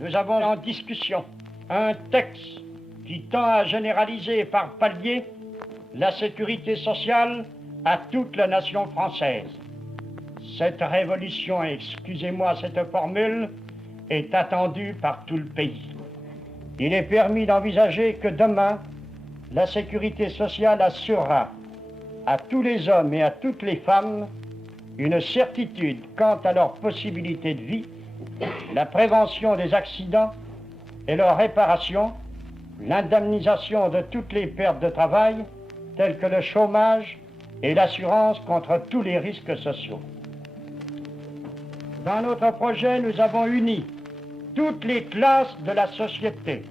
Nous avons en discussion un texte qui tend à généraliser par palier la sécurité sociale à toute la nation française. Cette révolution, excusez-moi cette formule, est attendue par tout le pays. Il est permis d'envisager que demain, la sécurité sociale assurera à tous les hommes et à toutes les femmes une certitude quant à leurs possibilités de vie, la prévention des accidents et leur réparation, l'indemnisation de toutes les pertes de travail, telles que le chômage et l'assurance contre tous les risques sociaux. Dans notre projet, nous avons uni toutes les classes de la société.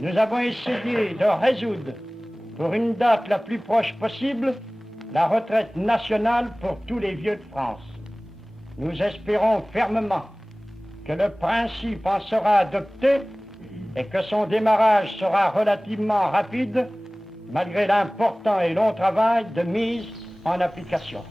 Nous avons essayé de résoudre, pour une date la plus proche possible, la retraite nationale pour tous les vieux de France. Nous espérons fermement que le principe en sera adopté et que son démarrage sera relativement rapide, malgré l'important et long travail de mise en application.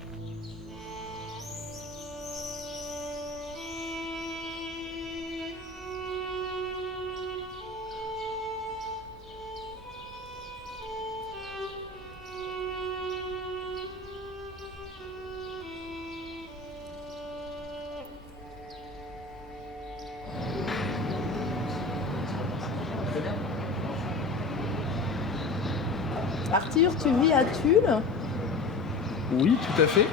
Arthur, tu vis à Tulle. Oui, tout à fait.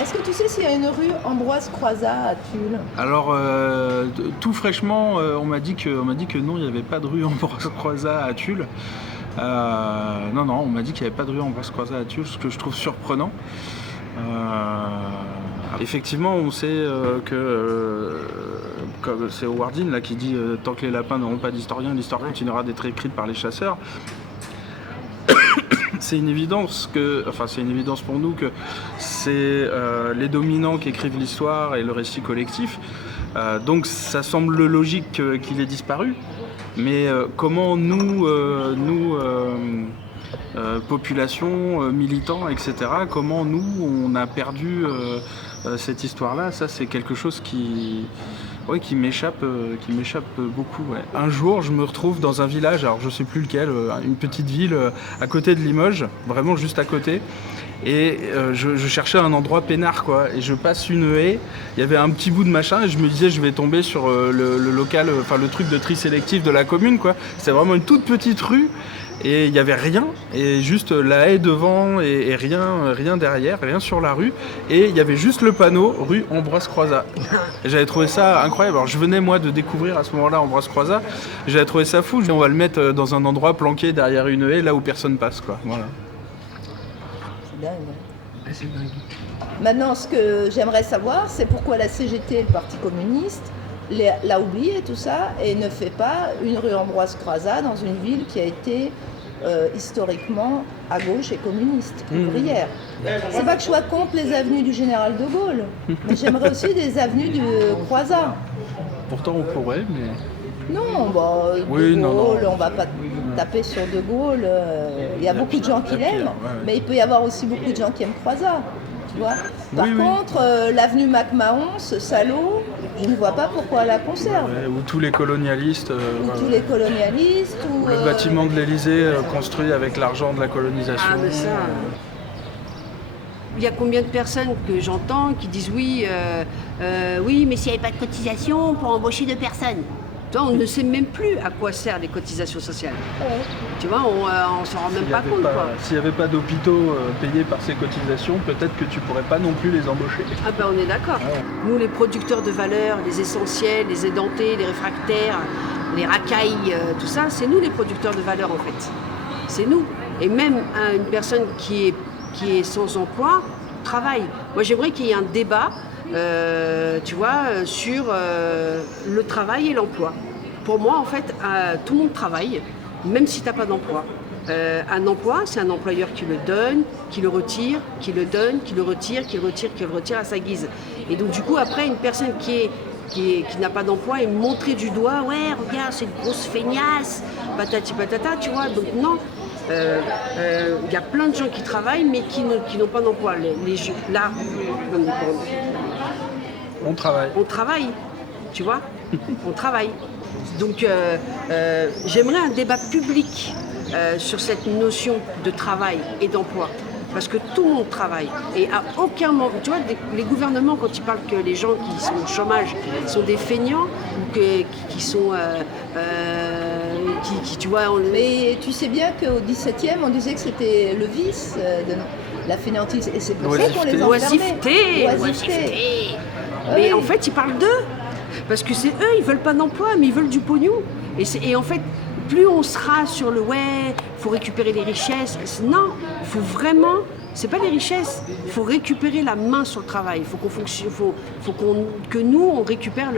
Est-ce que tu sais s'il y a une rue Ambroise Croizat à Tulle? Alors, tout fraîchement, on m'a dit que non, il n'y avait pas de rue Ambroise Croizat à Tulle. Non, on m'a dit qu'il n'y avait pas de rue Ambroise Croizat à Tulle, ce que je trouve surprenant. Effectivement, on sait comme c'est Howard Dean là, qui dit tant que les lapins n'auront pas d'historien, l'histoire continuera d'être écrite par les chasseurs. C'est une évidence pour nous que c'est les dominants qui écrivent l'histoire et le récit collectif. Donc ça semble logique qu'il ait disparu. Mais comment nous, population, militants, etc., comment nous, on a perdu cette histoire-là, ça c'est quelque chose qui m'échappe beaucoup. Ouais. Un jour, je me retrouve dans un village, alors je sais plus lequel, une petite ville à côté de Limoges, vraiment juste à côté. Et je cherchais un endroit peinard, quoi. Et je passe une haie, il y avait un petit bout de machin, et je me disais, je vais tomber sur le local, enfin le truc de tri sélectif de la commune, quoi. C'était vraiment une toute petite rue. Et il n'y avait rien, et juste la haie devant et rien derrière, rien sur la rue. Et il y avait juste le panneau rue Ambroise Croizat. Et j'avais trouvé ça incroyable. Alors je venais moi de découvrir à ce moment-là Ambroise Croizat. J'avais trouvé ça fou. On va le mettre dans un endroit planqué derrière une haie, là où personne passe, quoi. Voilà. C'est dingue. C'est dingue. Maintenant, ce que j'aimerais savoir, c'est pourquoi la CGT, le Parti communiste, l'a oublié tout ça et ne fait pas une rue Ambroise Croizat dans une ville qui a été historiquement à gauche et communiste, ouvrière. C'est pas que je sois contre les avenues du Général de Gaulle, mais j'aimerais aussi des avenues de Croizat. Pourtant on pourrait, mais... Non, de Gaulle, on va pas taper sur de Gaulle. Il y a beaucoup de gens qui l'aiment, mais il peut y avoir aussi beaucoup de gens qui aiment Croizat. Tu vois. Par contre, l'avenue MacMahon, ce salaud, je ne vois pas pourquoi elle la conserve. Ou tous les colonialistes. Tous les colonialistes. Ou le bâtiment de l'Élysée construit avec l'argent de la colonisation. Ah, mais ça. Il y a combien de personnes que j'entends qui disent oui, mais s'il n'y avait pas de cotisation pour embaucher 2 personnes. On ne sait même plus à quoi servent les cotisations sociales. Ouais. Tu vois, on ne s'en rend même pas compte. S'il n'y avait pas d'hôpitaux payés par ces cotisations, peut-être que tu ne pourrais pas non plus les embaucher. Ah ben on est d'accord. Ouais. Nous, les producteurs de valeur, les essentiels, les édentés, les réfractaires, les racailles, tout ça, c'est nous les producteurs de valeur en fait. C'est nous. Et même une personne qui est sans emploi travaille. Moi, j'aimerais qu'il y ait un débat sur le travail et l'emploi. Pour moi, en fait, tout le monde travaille, même si tu n'as pas d'emploi. Un emploi, c'est un employeur qui le donne, qui le retire, qui le donne, qui le retire, qui le retire, qui le retire à sa guise. Et donc, du coup, après, une personne qui n'a pas d'emploi est montrée du doigt, ouais, regarde, c'est une grosse feignasse, patati patata, tu vois. Donc, non. Y a plein de gens qui travaillent, mais qui n'ont pas d'emploi. Là, on travaille. On travaille. tu vois. On travaille. Donc j'aimerais un débat public sur cette notion de travail et d'emploi. Parce que tout le monde travaille. Et à aucun moment, tu vois, les gouvernements, quand ils parlent que les gens qui sont au chômage sont des feignants, ou qui sont... tu vois... Mais tu sais bien qu'au 17e, on disait que c'était le vice de la fainéantise. Et c'est pour ça qu'on les enfermait. Oisiveté. Mais en fait, ils parlent d'eux. Parce que c'est eux, ils veulent pas d'emploi, mais ils veulent du pognon. Et en fait, plus on sera sur le faut récupérer les richesses. Non, il faut vraiment, c'est pas les richesses, il faut récupérer la main sur le travail. Il faut qu'on fonctionne, que nous on récupère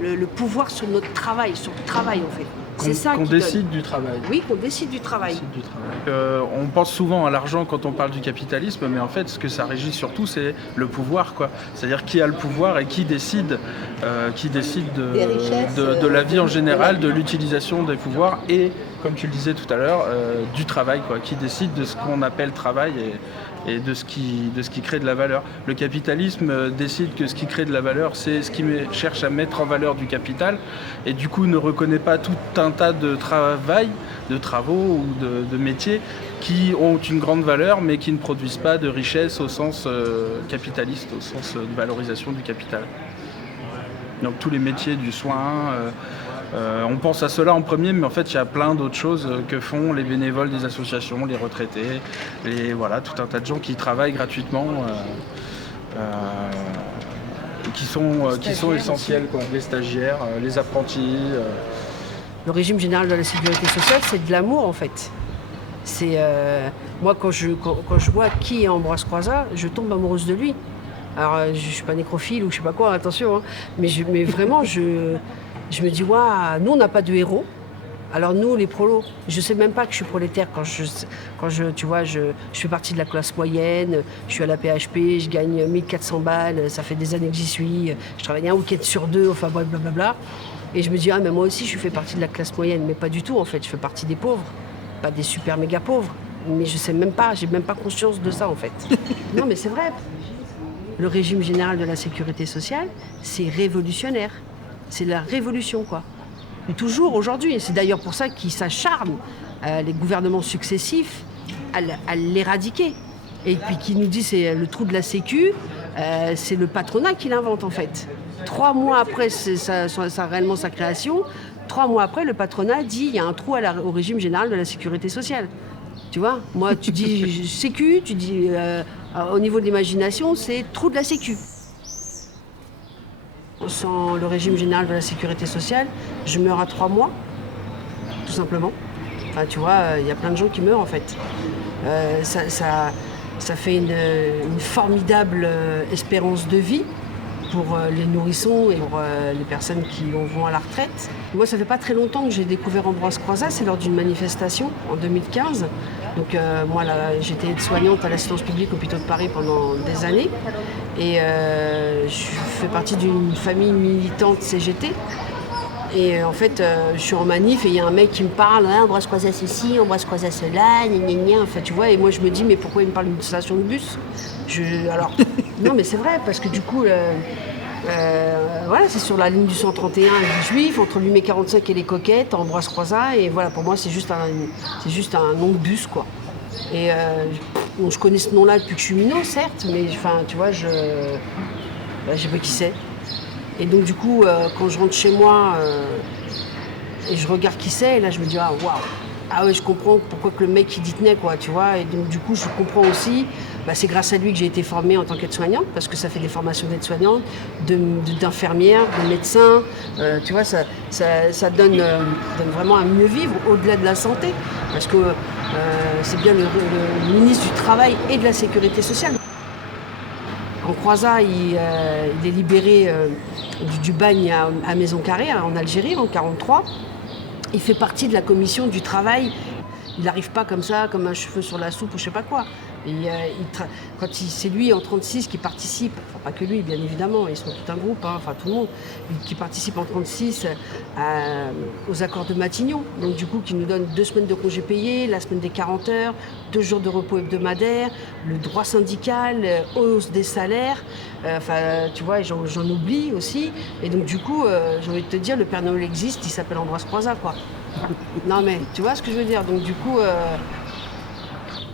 le pouvoir sur notre travail, sur le travail en fait. C'est ça qu'on décide du travail. Oui, qu'on décide du travail. On pense souvent à l'argent quand on parle du capitalisme, mais en fait, ce que ça régit surtout, c'est le pouvoir, quoi. C'est-à-dire qui a le pouvoir et qui décide de la vie en général, de l'utilisation des pouvoirs et, comme tu le disais tout à l'heure, du travail, quoi. Qui décide de ce qu'on appelle travail et de ce qui crée de la valeur. Le capitalisme décide que ce qui crée de la valeur, c'est ce qui cherche à mettre en valeur du capital et du coup ne reconnaît pas tout un tas de travaux ou de métiers qui ont une grande valeur mais qui ne produisent pas de richesse au sens capitaliste, au sens de valorisation du capital. Donc tous les métiers du soin... on pense à cela en premier, mais en fait, il y a plein d'autres choses que font les bénévoles des associations, les retraités, tout un tas de gens qui travaillent gratuitement, qui sont essentiels, quoi. Les stagiaires, les apprentis. Le régime général de la sécurité sociale, c'est de l'amour, en fait. C'est moi, quand je vois qui est Ambroise Croizat, je tombe amoureuse de lui. Alors, je suis pas nécrophile ou je sais pas quoi, attention, hein, mais vraiment, je me dis, waouh, nous, on n'a pas de héros. Alors nous, les prolos, je sais même pas que je suis prolétaire quand je fais partie de la classe moyenne, je suis à la PHP, je gagne 1400 balles, ça fait des années que j'y suis, je travaille un week-end sur 2, enfin bref, blablabla. Et je me dis, mais moi aussi, je fais partie de la classe moyenne, mais pas du tout, en fait, je fais partie des pauvres, pas des super méga pauvres. Mais je sais même pas, j'ai même pas conscience de ça, en fait. Non, mais c'est vrai. Le régime général de la sécurité sociale, c'est révolutionnaire. C'est la révolution, quoi. Toujours aujourd'hui. Et c'est d'ailleurs pour ça qu'ils s'acharnent, les gouvernements successifs, à l'éradiquer. Et puis qui nous dit c'est le trou de la Sécu, c'est le patronat qui l'invente, en fait. 3 mois après réellement sa création, 3 mois après, le patronat dit il y a un trou au régime général de la sécurité sociale. Tu vois, moi, tu dis Sécu, tu dis au niveau de l'imagination, c'est trou de la Sécu. Sans le régime général de la sécurité sociale, je meurs à 3 mois, tout simplement. Enfin, tu vois, il y a plein de gens qui meurent, en fait. Ça fait une formidable espérance de vie pour les nourrissons et pour les personnes qui vont à la retraite. Moi, ça fait pas très longtemps que j'ai découvert Ambroise Croizat, c'est lors d'une manifestation en 2015. Donc moi, j'étais aide-soignante à l'assistance publique hôpitaux de Paris pendant des années. Et je fais partie d'une famille militante CGT. Et en fait, je suis en manif et il y a un mec qui me parle, Ambroise Croizat ceci, Ambroise Croizat cela, gna. Enfin, tu vois, et moi je me dis, mais pourquoi il me parle d'une station de bus ? Alors, non, mais c'est vrai, parce que du coup, voilà, c'est sur la ligne du 131 à Villejuif, entre Lumet 45 et les Coquettes, Ambroise Croizat, et voilà, pour moi, c'est juste un nom de bus, quoi. Et bon, je connais ce nom-là depuis que je suis minot, certes, mais enfin, tu vois, je sais pas qui c'est. Et donc, du coup, quand je rentre chez moi et je regarde qui c'est, et là, je me dis, ah, waouh! Ah ouais, je comprends pourquoi que le mec il dit tenait, quoi, tu vois. Et donc du coup, je comprends aussi, c'est grâce à lui que j'ai été formée en tant qu'aide-soignante, parce que ça fait des formations d'aide-soignante, d'infirmière, de médecin. Tu vois, ça donne vraiment un mieux vivre au-delà de la santé, parce que c'est bien le ministre du Travail et de la Sécurité sociale. Quand Croizat il est libéré du bagne à Maison Carrée, en Algérie, en 1943, il fait partie de la commission du travail. Il n'arrive pas comme ça, comme un cheveu sur la soupe ou je sais pas quoi. Et c'est lui en 36 qui participe, enfin pas que lui bien évidemment, ils sont tout un groupe, hein, enfin tout le monde, qui participe en 36 aux accords de Matignon. Donc du coup qui nous donne 2 semaines de congés payés, la semaine des 40 heures, 2 jours de repos hebdomadaires, le droit syndical, hausse des salaires, enfin tu vois, j'en oublie aussi. Et donc du coup, j'ai envie de te dire, le Père Noël existe, il s'appelle Ambroise Croizat quoi. Non mais tu vois ce que je veux dire, donc du coup...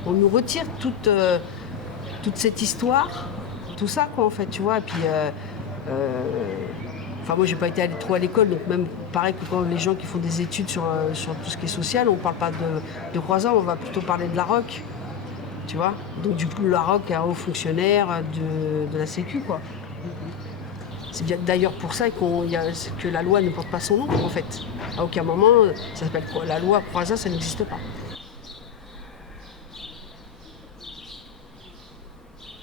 on nous retire toute cette histoire, tout ça, quoi, en fait, tu vois. Et puis, enfin, moi, j'ai pas été trop à l'école, donc même pareil que quand les gens qui font des études sur tout ce qui est social, on parle pas de Croizat, on va plutôt parler de Larocque, tu vois. Donc, du coup, Larocque est un haut fonctionnaire de la Sécu, quoi. C'est bien d'ailleurs pour ça que la loi ne porte pas son nom, en fait. À aucun moment, ça s'appelle la loi Croizat, ça n'existe pas.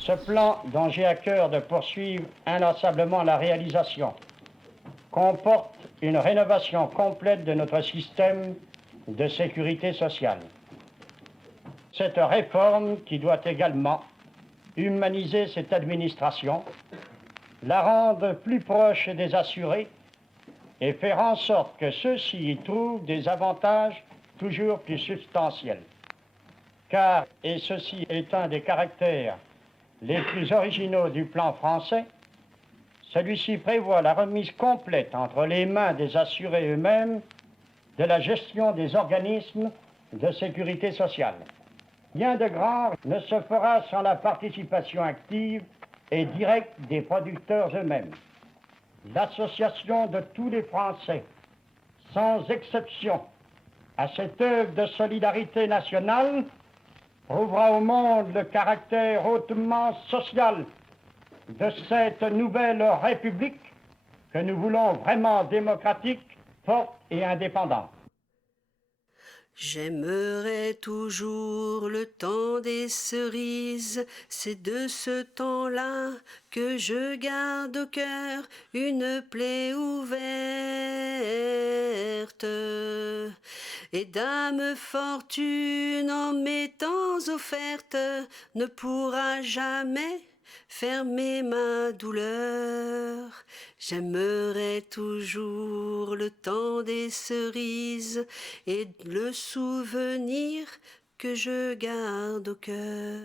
Ce plan, dont j'ai à cœur de poursuivre inlassablement la réalisation, comporte une rénovation complète de notre système de sécurité sociale. Cette réforme qui doit également humaniser cette administration, la rendre plus proche des assurés et faire en sorte que ceux-ci y trouvent des avantages toujours plus substantiels. Car, et ceci est un des caractères les plus originaux du plan français, celui-ci prévoit la remise complète entre les mains des assurés eux-mêmes de la gestion des organismes de sécurité sociale. Rien de grand ne se fera sans la participation active et directe des producteurs eux-mêmes. L'association de tous les Français, sans exception, à cette œuvre de solidarité nationale prouvera au monde le caractère hautement social de cette nouvelle République que nous voulons vraiment démocratique, forte et indépendante. J'aimerais toujours le temps des cerises, c'est de ce temps-là que je garde au cœur une plaie ouverte. Et dame fortune en m'étant offerte ne pourra jamais fermer ma douleur. J'aimerais toujours le temps des cerises et le souvenir que je garde au cœur.